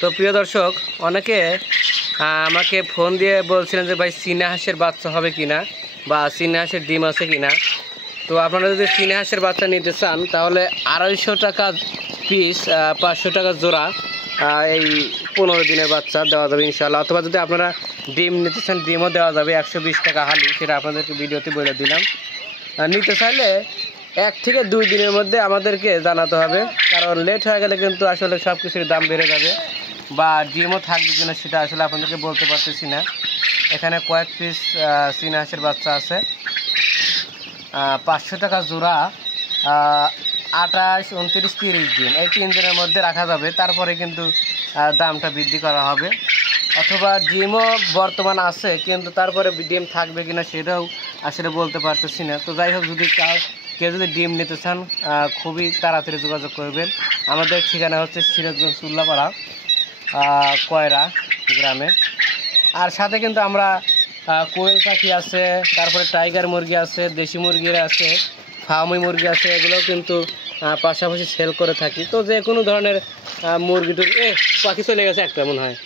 তো প্রিয় দর্শক, অনেকে আমাকে ফোন দিয়ে বলছিলেন যে ভাই চীনা হাঁসের বাচ্চা হবে কিনা বা চীনা হাঁসের ডিম আছে কিনা। তো আপনারা যদি চীনা হাঁসের বাচ্চা নিতে চান তাহলে 250 টাকা পিস, 500 টাকা জোড়া এই 15 দিনের বাচ্চা দেওয়া যাবে ইনশাআল্লাহ। অথবা যদি আপনারা ডিম নিতে চান ডিমও দেওয়া যাবে 120 টাকা হালি, সেটা আপনাদেরকে ভিডিওতে বলে দিলাম। নিতে চাইলে 1 থেকে 2 দিনের মধ্যে আমাদেরকে জানাতে হবে, কারণ লেট হয়ে গেলে কিন্তু আসলে সব কিছুর দাম বেড়ে যাবে বা ডিমও থাকবে কিনা সেটা আসলে আপনাদেরকে বলতে পারতেছি না। এখানে কয়েক পিস চীনা হাঁসের বাচ্চা আছে, 500 টাকা জোড়া, 28, 29, 30 দিন, এই 3 দিনের মধ্যে রাখা যাবে। তারপরে কিন্তু দামটা বৃদ্ধি করা হবে। অথবা ডিমও বর্তমান আছে, কিন্তু তারপরে ডিম থাকবে কিনা সেটাও আসলে বলতে পারতেছি না। তো যাই হোক, যদি কেউ যদি ডিম নিতে চান খুবই তাড়াতাড়ি যোগাযোগ করবেন। আমাদের ঠিকানা হচ্ছে সিরাজগঞ্জ উল্লাপাড়া, কয়রা গ্রামে। আর সাথে কিন্তু আমরা কোয়েল পাখি আছে, তারপরে টাইগার মুরগি আছে, দেশি মুরগির আছে, ফার্মি মুরগি আছে, এগুলোও কিন্তু পাশাপাশি সেল করে থাকি। তো যে কোনো ধরনের মুরগি পাখি চলে গেছে একটা মনে হয়,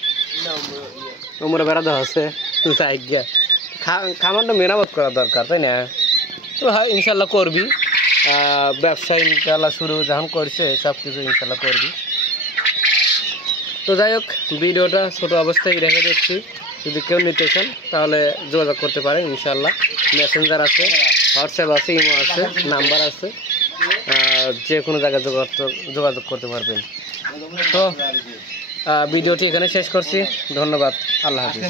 ওমরা বেড়া দেওয়া আছে, জায়গা খামারটা মেরামত করা দরকার, তাই না? তো হয় ইনশাল্লাহ করবি, ব্যবসা ইনশাল্লাহ শুরু যখন করছে সব কিছু ইনশাল্লাহ করবি। তো যাই হোক, ভিডিওটা ছোটো অবস্থায় রেখে দিচ্ছি। যদি কেউ নিতে চান তাহলে যোগাযোগ করতে পারেন ইনশাল্লাহ। মেসেঞ্জার আছে, হোয়াটসঅ্যাপ আছে, ইমো আছে, নাম্বার আছে, যে কোনো জায়গায় যোগাযোগ করতে পারবেন। তো ভিডিওটি এখানে শেষ করছি। ধন্যবাদ, আল্লাহ হাফিজ।